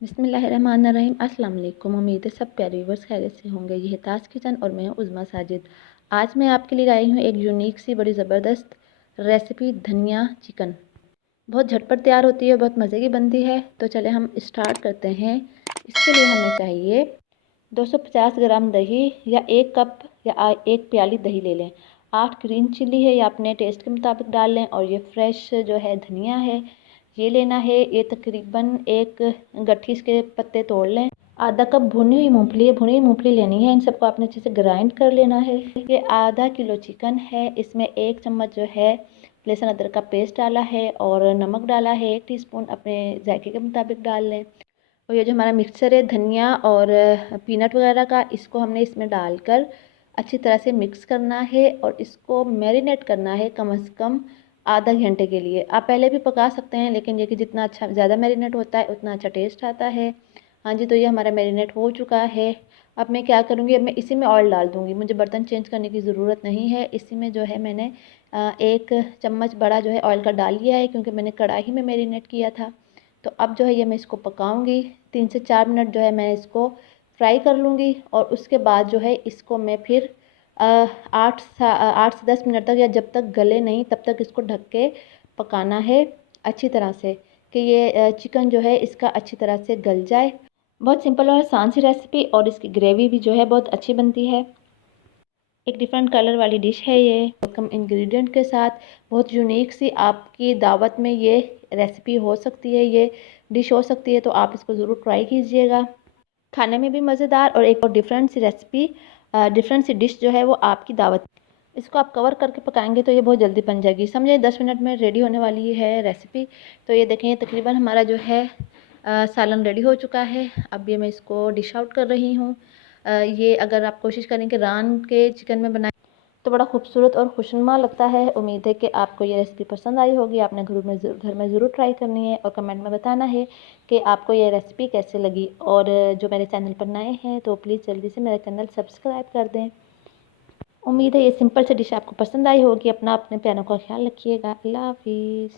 बिस्मिल्लाहिर्रहमानिर्रहीम। अस्सलाम वालेकुम। उम्मीद है सब प्यारे व्यूअर्स खैरियत से होंगे। ये है ताज किचन और मैं हूँ उज़मा साजिद। आज मैं आपके लिए आई हूँ एक यूनिक सी बड़ी ज़बरदस्त रेसिपी, धनिया चिकन। बहुत झटपट तैयार होती है, बहुत मज़े की बनती है। तो चले हम स्टार्ट करते हैं। इसके लिए हमें चाहिए 250 ग्राम दही या 1 कप या 1 प्याली दही ले लें। 8 ग्रीन चिली है, या अपने टेस्ट के मुताबिक डाल लें। और ये फ्रेश जो है धनिया है, ये लेना है। ये तकरीबन एक गट्ठी इसके पत्ते तोड़ लें। आधा कप भुनी हुई मूंगफली है, भुनी हुई मूंगफली लेनी है। इन सबको आपने अच्छे से ग्राइंड कर लेना है। ये आधा किलो चिकन है, इसमें 1 चम्मच जो है लहसुन अदरक का पेस्ट डाला है और नमक डाला है 1 टीस्पून, अपने जायके के मुताबिक डाल लें। और ये जो हमारा मिक्सचर है धनिया और पीनट वगैरह का, इसको हमने इसमें डालकर अच्छी तरह से मिक्स करना है और इसको मैरिनेट करना है कम से कम आधा घंटे के लिए। आप पहले भी पका सकते हैं, लेकिन ये कि जितना अच्छा ज़्यादा मैरिनेट होता है उतना अच्छा टेस्ट आता है। हाँ जी, तो ये हमारा मैरिनेट हो चुका है। अब मैं क्या करूँगी, अब मैं इसी में ऑयल डाल दूँगी। मुझे बर्तन चेंज करने की ज़रूरत नहीं है। इसी में जो है मैंने 1 चम्मच बड़ा जो है ऑयल का डाल लिया है, क्योंकि मैंने कढ़ाई में मैरिनेट किया था। तो अब जो है ये मैं इसको पकाऊंगी 3 से 4 मिनट जो है मैं इसको फ्राई कर लूँगी। और उसके बाद जो है इसको मैं फिर 8 से 10 मिनट तक, या जब तक गले नहीं तब तक इसको ढक के पकाना है अच्छी तरह से, कि ये चिकन जो है इसका अच्छी तरह से गल जाए। बहुत सिंपल और आसान सी रेसिपी, और इसकी ग्रेवी भी जो है बहुत अच्छी बनती है। एक डिफरेंट कलर वाली डिश है ये, कम इंग्रेडिएंट के साथ। बहुत यूनिक सी आपकी दावत में ये रेसिपी हो सकती है, ये डिश हो सकती है। तो आप इसको ज़रूर ट्राई कीजिएगा। खाने में भी मज़ेदार, और एक और डिफरेंट सी रेसिपी, डिफरेंट सी डिश जो है वो आपकी दावत। इसको आप कवर करके पकाएंगे तो ये बहुत जल्दी बन जाएगी। समझे 10 मिनट में रेडी होने वाली है रेसिपी। तो ये देखें, ये तकरीबन हमारा जो है सालन रेडी हो चुका है। अब ये मैं इसको डिश आउट कर रही हूँ। ये अगर आप कोशिश करें कि रान के चिकन में बनाएं तो बड़ा खूबसूरत और खुशनुमा लगता है। उम्मीद है कि आपको ये रेसिपी पसंद आई होगी। आपने घर में ज़रूर ट्राई करनी है और कमेंट में बताना है कि आपको ये रेसिपी कैसे लगी। और जो मेरे चैनल पर नए हैं तो प्लीज़ जल्दी से मेरा चैनल सब्सक्राइब कर दें। उम्मीद है ये सिंपल सी डिश आपको पसंद आई होगी। अपना अपने प्यारों का ख्याल रखिएगा। अल्लाह हाफिज़।